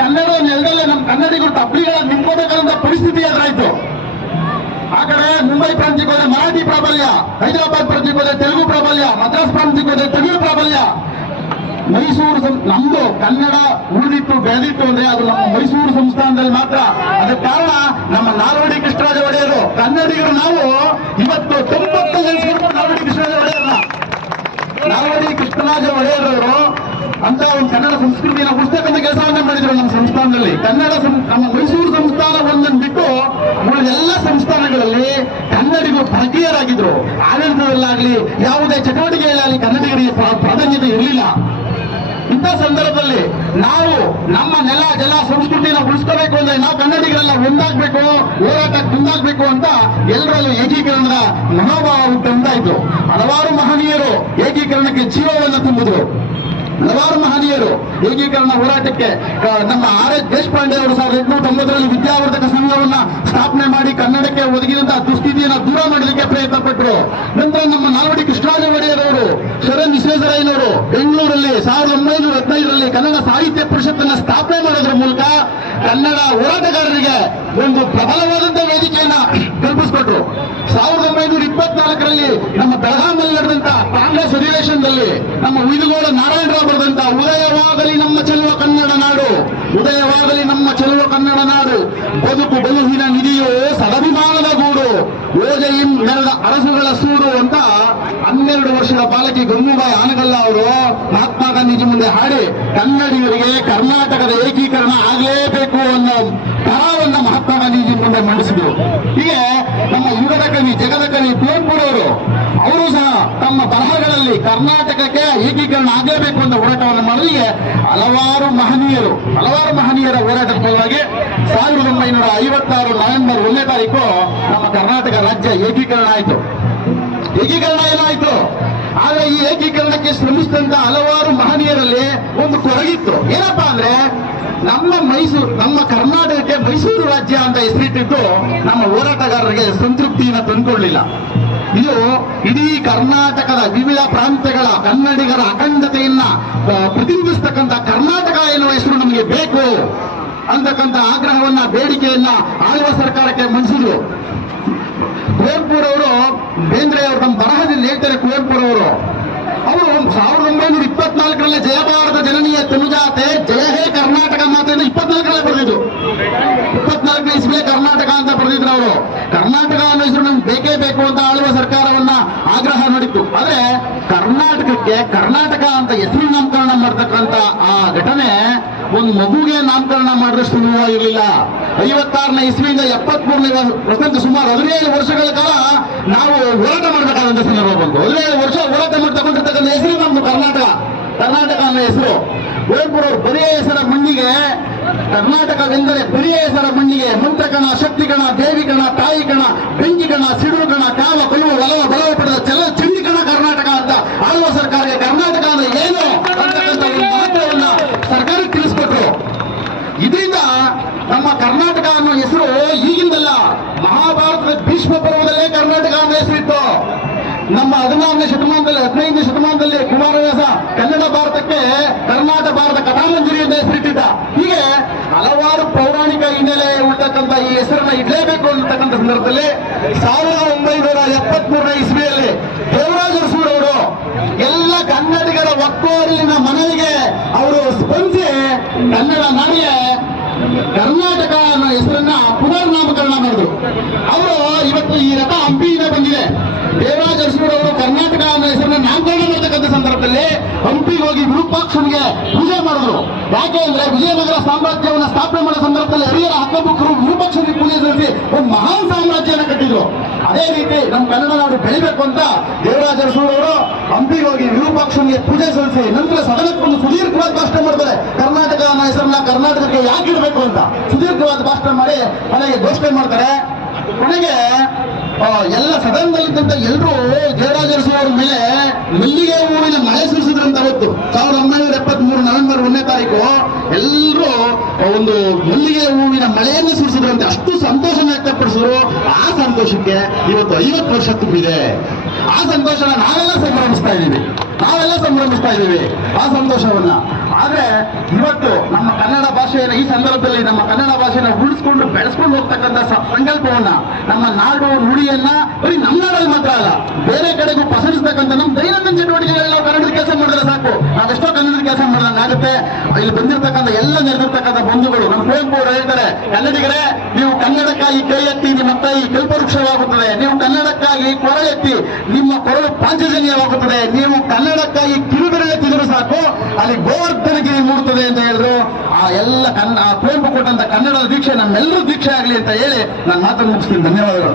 ಕನ್ನಡ ನೆಲದಲ್ಲೇ ನಮ್ಮ ಕನ್ನಡಿಗರು ತಪ್ಪಲಿಗಳ ನಿಂತ್ಕೋಬೇಕಾದಂತ ಪರಿಸ್ಥಿತಿ ಎದುರಾಯ್ತು. ಆ ಕಡೆ ಮುಂಬೈ ಪ್ರಾಂತ್ಯಕ್ಕೆ ಹೋದ್ರೆ ಮರಾಠಿ ಪ್ರಾಬಲ್ಯ, ಹೈದರಾಬಾದ್ ಪ್ರಾಂತ್ಯಕ್ಕೆ ಹೋದ್ರೆ ತೆಲುಗು ಪ್ರಾಬಲ್ಯ, ಮದ್ರಾಸ್ ಪ್ರಾಂತ್ಯಕ್ಕೆ ಹೋದ್ರೆ ತಮಿಳು ಪ್ರಾಬಲ್ಯ. ಮೈಸೂರು ನಮ್ದು ಕನ್ನಡ ಉಳಿದಿತ್ತು, ಬೆಳೆದಿತ್ತು ಅಂದ್ರೆ ಅದು ನಮ್ಮ ಮೈಸೂರು ಸಂಸ್ಥಾನದಲ್ಲಿ ಮಾತ್ರ. ಅದಕ್ಕೆ ಕಾರಣ ನಮ್ಮ ನಾಲ್ವಡಿ ಕೃಷ್ಣರಾಜ ಒಡೆಯರು. ಕನ್ನಡಿಗರು ನಾವು ಇವತ್ತು ತೊಂಬತ್ತು ನಾಲ್ವಡಿ ಕೃಷ್ಣರಾಜ ಒಡೆಯರ್ನ ನಾಲ್ವಡಿ ಕೃಷ್ಣರಾಜ ಒಡೆಯರವರು ಅಂತ ಒಂದು ಕನ್ನಡ ಸಂಸ್ಕೃತಿಯನ್ನು ಉಳಿಸ್ತಕ್ಕಂಥ ಕೆಲಸವನ್ನ ಮಾಡಿದ್ರು ನಮ್ಮ ಸಂಸ್ಥಾನದಲ್ಲಿ. ಕನ್ನಡ ನಮ್ಮ ಮೈಸೂರು ಸಂಸ್ಥಾನವೊಂದನ್ನು ಬಿಟ್ಟು ಉಳಿದ ಎಲ್ಲ ಸಂಸ್ಥಾನಗಳಲ್ಲಿ ಕನ್ನಡಿಗರು ಭಾಗಿಯರಾಗಿದ್ರು. ಆಡಳಿತದಲ್ಲಾಗ್ಲಿ, ಯಾವುದೇ ಚಟುವಟಿಕೆಗಳಾಗಲಿ ಕನ್ನಡಿಗರಿಗೆ ಪ್ರ- ಪ್ರಾಧಾನ್ಯತೆ ಇರಲಿಲ್ಲ. ಇಂಥ ಸಂದರ್ಭದಲ್ಲಿ ನಾವು ನಮ್ಮ ನೆಲ, ಜಲ ಸಂಸ್ಕೃತಿನ ಉಳಿಸ್ಕೋಬೇಕು ಅಂದ್ರೆ ನಾವು ಕನ್ನಡಿಗರೆಲ್ಲ ಒಂದಾಗ್ಬೇಕು ಹೋರಾಟಕ್ಕೆ ಮುಂದಾಗ್ಬೇಕು ಅಂತ ಎಲ್ಲರಲ್ಲೂ ಏಕೀಕರಣದ ಮನೋಭಾವ ಉಂಟಾಯಿತು ಹಲವಾರು ಮಹನೀಯರು ಏಕೀಕರಣಕ್ಕೆ ಜೀವವನ್ನು ತುಂಬಿದ್ರು. ಹಲವಾರು ಮಹನೀಯರು, ಏಕೀಕರಣ ಹೋರಾಟಕ್ಕೆ ನಮ್ಮ ಆರ್ ಎಸ್ ದೇಶಪಾಂಡೆ ಅವರು ಸಾವಿರದ ಎಂಟುನೂರ ತೊಂಬತ್ತರಲ್ಲಿ ವಿದ್ಯಾವರ್ಧಕ ಸಂಘವನ್ನ ಸ್ಥಾಪನೆ ಮಾಡಿ ಕನ್ನಡಕ್ಕೆ ಒದಗಿದಂತಹ ದುಸ್ಥಿತಿಯನ್ನು ದೂರ ಮಾಡಲಿಕ್ಕೆ ಪ್ರಯತ್ನ ಪಟ್ಟರು ನಂತರ ನಮ್ಮ ನಾಲ್ವಡಿ ಕೃಷ್ಣರಾಜ ಒಡೆಯರ್ ಅವರು ಶರಣ್ ವಿಶ್ವೇಶ್ವರಯ್ಯನವರು, ಬೆಂಗಳೂರಲ್ಲಿ ಸಾವಿರದ ಒಂಬೈನೂರ ಹದಿನೈದರಲ್ಲಿ ಕನ್ನಡ ಸಾಹಿತ್ಯ ಪರಿಷತ್ತನ್ನ ಸ್ಥಾಪನೆ ಮಾಡೋದ್ರ ಮೂಲಕ ಕನ್ನಡ ಹೋರಾಟಗಾರರಿಗೆ ಒಂದು ಪ್ರಬಲವಾದಂತಹ ಸಾವಿರದ ಒಂಬೈನೂರ ಇಪ್ಪತ್ನಾಲ್ಕರಲ್ಲಿ ನಮ್ಮ ಬೆಳಗಾಮಲ್ಲಿ ನಡೆದಂತ ಕಾಂಗ್ರೆಸ್ ಅಧಿವೇಶನದಲ್ಲಿ ನಮ್ಮ ಉಯ್ದುಗೋಡ ನಾರಾಯಣರಾವ್ ಬರೆದಂತ, ಉದಯವಾಗಲಿ ನಮ್ಮ ಚೆಲುವ ಕನ್ನಡ ನಾಡು, ಉದಯವಾಗಲಿ ನಮ್ಮ ಚೆಲುವ ಕನ್ನಡ ನಾಡು, ಬದುಕು ಬಲುಹಿನ ನಿಧಿಯೋ ಸದಭಿಮಾನದ ಗೂಡು ಯೋಜನೆ ನೆಲದ ಅರಸುಗಳ ಸೂಡು ಅಂತ ಹನ್ನೆರಡು ವರ್ಷದ ಬಾಲಕಿ ಗಂಗೂಬಾಯಿ ಆನಗಲ್ಲ ಅವರು ಮಹಾತ್ಮ ಗಾಂಧೀಜಿ ಮುಂದೆ ಹಾಡಿ, ಕನ್ನಡಿಗರಿಗೆ ಕರ್ನಾಟಕದ ಏಕೀಕರಣ ಆಗಲೇಬೇಕು ಅನ್ನೋ ಕರಾವನ್ನ ಮಹಾತ್ಮ ಗಾಂಧೀಜಿ ಮುಂದೆ ಮಂಡಿಸಿದ್ರು. ಹೀಗೆ ನಮ್ಮ ಯುಗದ ಕವಿ ಜಗದ ಕವಿ ಕುವೆಂಪುರವರು, ಅವರು ಸಹ ತಮ್ಮ ಬರಹಗಳಲ್ಲಿ ಕರ್ನಾಟಕಕ್ಕೆ ಏಕೀಕರಣ ಆಗಲೇಬೇಕು ಅಂತ ಹೋರಾಟವನ್ನು ಮಾಡಲಿಕ್ಕೆ ಹಲವಾರು ಮಹನೀಯರು, ಹಲವಾರು ಮಹನೀಯರ ಹೋರಾಟದ ಸಲುವಾಗಿ ಸಾವಿರದ ಒಂಬೈನೂರ ಐವತ್ತಾರು ನವೆಂಬರ್ ಒಂದನೇ ತಾರೀಕು ನಮ್ಮ ಕರ್ನಾಟಕ ರಾಜ್ಯ ಏಕೀಕರಣ ಆಯಿತು. ಏಕೀಕರಣ ಏನಾಯಿತು ಆದ್ರೆ ಈ ಏಕೀಕರಣಕ್ಕೆ ಶ್ರಮಿಸಿದಂತ ಹಲವಾರು ಮಹನೀಯರಲ್ಲಿ ಒಂದು ಕೊರಗಿತ್ತು. ಏನಪ್ಪಾ ಅಂದ್ರೆ, ನಮ್ಮ ಮೈಸೂರು, ನಮ್ಮ ಕರ್ನಾಟಕಕ್ಕೆ ಮೈಸೂರು ರಾಜ್ಯ ಅಂತ ಹೆಸರಿಟ್ಟಿದ್ದು ನಮ್ಮ ಹೋರಾಟಗಾರರಿಗೆ ಸಂತೃಪ್ತಿಯನ್ನು ತಂದುಕೊಳ್ಳಿಲ್ಲ. ಇದು ಇಡೀ ಕರ್ನಾಟಕದ ವಿವಿಧ ಪ್ರಾಂತ್ಯಗಳ ಕನ್ನಡಿಗರ ಅಖಂಡತೆಯನ್ನ ಪ್ರತಿನಿಧಿಸ್ತಕ್ಕಂಥ ಕರ್ನಾಟಕ ಎನ್ನುವ ಹೆಸರು ನಮಗೆ ಬೇಕು ಅಂತಕ್ಕಂಥ ಆಗ್ರಹವನ್ನ, ಬೇಡಿಕೆಯನ್ನ ಆಳುವ ಸರ್ಕಾರಕ್ಕೆ ಮಂಡಿಸಿದ್ರು ಕುವೆಂಪುರವರು ಬೇಂದ್ರೆ ಅವರು ತಮ್ಮ ಬರಹದಲ್ಲಿ ಹೇಳ್ತಾರೆ ಕುವೆಂಪುರವರು ಅವರು ಸಾವಿರದ ಒಂಬೈನೂರ ಇಪ್ಪತ್ನಾಲ್ಕರಲ್ಲಿ ಜಯ ಭಾರತ ಜನನೀಯ ತನುಜಾತೆ ಜಯ ಹೇ ಕರ್ನಾಟಕ ಮಾತೆಯನ್ನು ಇಪ್ಪತ್ನಾಲ್ಕರಲ್ಲಿ ಬರೆದಿದ್ದು ಇಪ್ಪತ್ನಾಲ್ಕನೇ ಇಸ್ವಿಯ ಕರ್ನಾಟಕ ಅಂತ ಬರೆದಿದ್ರು ಅವರು. ಕರ್ನಾಟಕ ಅನ್ನೋ ಹೆಸರು ನಮ್ಗೆ ಬೇಕೇ ಬೇಕು ಅಂತ ಆಳುವ ಸರ್ಕಾರವನ್ನ ಆಗ್ರಹ ನೋಡಿತ್ತು. ಆದ್ರೆ ಕರ್ನಾಟಕಕ್ಕೆ ಕರ್ನಾಟಕ ಅಂತ ಹೆಸರು ನಾಮಕರಣ ಮಾಡ್ತಕ್ಕಂತ ಆ ಘಟನೆ ಒಂದು ಮಗುಗೆ ನಾಮಕರಣ ಮಾಡಿದಷ್ಟು ಇರಲಿಲ್ಲ ಐವತ್ತಾರನೇ ಇಸ್ವಿಯಿಂದ ಎಪ್ಪತ್ಮೂರನೇ ಪ್ರಸಂತ ಸುಮಾರು ಹದಿನೇಳು ವರ್ಷಗಳ ಕಾಲ ನಾವು ಹೋರಾಟ ಮಾಡಬೇಕಾದಂತ ಸಂದರ್ಭ ಬಂತು. ಹದಿನೇಳು ವರ್ಷ ಹೋರಾಟ ಮಾಡಿ ತಗೊಂಡಿರ್ತಕ್ಕಂಥ ಹೆಸರು ನಮ್ದು ಕರ್ನಾಟಕ ಕರ್ನಾಟಕ ಅನ್ನೋ ಹೆಸರು. ಕುವೆಂಪುರವರು ಬರಿಯ ಹೆಸರ ಮಣ್ಣಿಗೆ, ಕರ್ನಾಟಕವೆಂದರೆ ಬರಿಯ ಹೆಸರ ಮಣ್ಣಿಗೆ, ಮಂತ್ರಕಣ, ಶಕ್ತಿಕಣ, ದೇವಿಕಣ, ತಾಯಿಕಣ, ಬೆಂಕಿಕಣ ಸಿಡುಕಣ ಕಾಲ ಕೊಯ್ಯುವ ಒಲವ ಬಲವ ಪಡೆದ ಚಲ ಚಂಡಿಕಣ ಕರ್ನಾಟಕ ಅಂತ ಆಳುವ ಸರ್ಕಾರಕ್ಕೆ ಕರ್ನಾಟಕ ಅಂದ್ರೆ ಏನು? ಮಹತ್ವವನ್ನ ಸರ್ಕಾರಕ್ಕೆ ತಿಳಿಸ್ಕೊಟ್ರು. ಇದರಿಂದ ನಮ್ಮ ಕರ್ನಾಟಕ ಅನ್ನೋ ಹೆಸರು ಈಗಿಂದಲ್ಲ ಮಹಾಭಾರತದ ಭೀಷ್ಮ ಪರ್ವದಲ್ಲೇ ಕರ್ನಾಟಕ ಅನ್ನೋ ಹೆಸರಿತ್ತು. ನಮ್ಮ ಹದಿನಾರನೇ ಶತಮಾನದಲ್ಲಿ, ಹದಿನೈದನೇ ಶತಮಾನದಲ್ಲಿ ಕುಮಾರವ್ಯಾಸ ಕರ್ನಾಟಕ ಭಾರತ ಕಥಾಮಂಜರಿ ಅಂತ ಹೆಸರಿಟ್ಟಿದ್ದ. ಹೀಗೆ ಹಲವಾರು ಪೌರಾಣಿಕ ಹಿನ್ನೆಲೆ ಉಳ್ತಕ್ಕಂಥ ಈ ಹೆಸರನ್ನ ಇಡಲೇಬೇಕು ಅನ್ನತಕ್ಕಂಥ ಸಂದರ್ಭದಲ್ಲಿ ಸಾವಿರದ ಒಂಬೈನೂರ ಎಪ್ಪತ್ಮೂರನೇ ಇಸ್ವಿಯಲ್ಲಿ ದೇವರಾಜ ಅರಸೂರವರು ಎಲ್ಲ ಕನ್ನಡಿಗರ ಒಕ್ಕೋರಿನ ಮನವಿಗೆ ಅವರು ಸ್ಪಂದಿಸಿ ಕನ್ನಡ ನಾಡಿಗೆ ಪೂಜೆ ಮಾಡಿದ್ರು. ಯಾಕೆ ಅಂದ್ರೆ ವಿಜಯನಗರ ಸಾಮ್ರಾಜ್ಯವನ್ನ ಸ್ಥಾಪನೆ ಮಾಡೋ ಸಂದರ್ಭದಲ್ಲಿ ಹರಿಹರ ಹಕ್ಕಬುಕ್ಕರು ವಿರೂಪಕ್ಷರಿಗೆ ಪೂಜೆ ಸಲ್ಲಿಸಿ ಒಂದು ಮಹಾನ್ ಸಾಮ್ರಾಜ್ಯನ ಕಟ್ಟಿದ್ರು. ಅದೇ ರೀತಿ ನಮ್ಮ ಕನ್ನಡ ನಾಡು ಬೆಳಿಬೇಕು ಅಂತ ದೇವರಾಜ ಅರಸೂರವರು ಹಂಪಿಗೆ ಹೋಗಿ ವಿರೂಪಾಕ್ಷನಿಗೆ ಪೂಜೆ ಸಲ್ಲಿಸಿ, ನಂತರ ಸದನಕ್ಕೊಂದು ಸುದೀರ್ಘವಾದ ಭಾಷಣ ಮಾಡ್ತಾರೆ ಕರ್ನಾಟಕ ಹೆಸರನ್ನ ಕರ್ನಾಟಕಕ್ಕೆ ಯಾಕೆ ಇಡಬೇಕು ಅಂತ. ಸುದೀರ್ಘವಾದ ಭಾಷಣ ಮಾಡಿ ಮನೆಗೆ ಘೋಷಣೆ ಮಾಡ್ತಾರೆ. ಕೊನೆಗೆ ಎಲ್ಲ ಸದನದಲ್ಲಿದ್ದಂತ ಎಲ್ಲರೂ ಅರಸೂರವ್ರ ಮೇಲೆ ಮಲ್ಲಿಗೆ ಊರಿನ ಮಳೆ ಸುರಿಸಿದ್ರಂತ ಅವತ್ತು ಸಾವಿರದ ಒಂಬೈನೂರ ಒಂದನೇ ತಾರೀಕು ಎಲ್ಲರೂ ಒಂದು ಮಲ್ಲಿಗೆ ಹೂವಿನ ಮಳೆಯನ್ನು ಸುರಿಸಿದ್ರಂತೆ ಅಷ್ಟು ಸಂತೋಷ ವ್ಯಕ್ತಪಡಿಸಿದ್ರು. ಆ ಸಂತೋಷಕ್ಕೆ ಇವತ್ತು ಐವತ್ತು ವರ್ಷ ತುಂಬಿದೆ. ಆ ಸಂತೋಷನ ನಾವೆಲ್ಲ ಸಂಭ್ರಮಿಸ್ತಾ ಇದ್ದೀವಿ. ನಾವೆಲ್ಲ ಸಂಭ್ರಮಿಸ್ತಾ ಇದ್ದೀವಿ ಆ ಸಂತೋಷವನ್ನ. ಆದ್ರೆ ಇವತ್ತು ನಮ್ಮ ಕನ್ನಡ ಭಾಷೆಯನ್ನು ಈ ಸಂದರ್ಭದಲ್ಲಿ ನಮ್ಮ ಕನ್ನಡ ಭಾಷೆಯನ್ನು ಉಳಿಸ್ಕೊಂಡು ಬೆಳೆಸ್ಕೊಂಡು ಹೋಗ್ತಕ್ಕಂಥ ಸಂಕಲ್ಪವನ್ನ ನಮ್ಮ ನಾಡು ನುಡಿಯನ್ನ ಬರೀ ನಮ್ಮ ನಾಡಲ್ಲಿ ಮಾತ್ರ ಅಲ್ಲ, ಬೇರೆ ಕಡೆಗೂ ಪಸರಿಸ್ತಕ್ಕಂಥ ನಮ್ಮ ದೈನಂದಿನ ಚಟುವಟಿಕೆಗಳಲ್ಲಿ ನಾವು ಕನ್ನಡದ ಕೆಲಸ ಮಾಡಿದ್ರೆ ಸಾಕು. ನಾವೆಷ್ಟೋ ಮಾಡಿದಂಗಾಗುತ್ತೆ ಇಲ್ಲಿ ಬಂದಿರತಕ್ಕಂಥ ಎಲ್ಲ ನೆರೆದಿರ್ತಕ್ಕಂಥ ಬಂಧುಗಳು, ನಮ್ಮ ಕುವೆಂಪು ಹೇಳ್ತಾರೆ, ಕನ್ನಡಿಗರೇ, ನೀವು ಕನ್ನಡಕ್ಕಾಗಿ ಕೈ ಎತ್ತಿ, ನಿಮ್ಮ ಕೈ ಕಲ್ಪವೃಕ್ಷವಾಗುತ್ತದೆ. ನೀವು ಕನ್ನಡಕ್ಕಾಗಿ ಕೊರಳೆತ್ತಿ ನಿಮ್ಮ ಕೊರಳು ಪಾಂಚಜನ್ಯವಾಗುತ್ತದೆ. ನೀವು ಕನ್ನಡಕ್ಕಾಗಿ ಕಿರುಬೆರಳೆತ್ತಿದ್ರು ಸಾಕು, ಅಲ್ಲಿ ಗೋವರ್ಧನಗಿರಿ ಮೂಡುತ್ತದೆ ಅಂತ ಹೇಳಿದ್ರು. ಆ ಎಲ್ಲ ಕನ್ನ ಆ ಕುವೆಂಪು ಕೊಟ್ಟಂತ ಕನ್ನಡದ ದೀಕ್ಷೆ ನಮ್ಮೆಲ್ಲರೂ ದೀಕ್ಷೆ ಆಗಲಿ ಅಂತ ಹೇಳಿ ನಾನು ಮಾತನ್ನು ಮುಗಿಸ್ತೀನಿ. ಧನ್ಯವಾದಗಳು.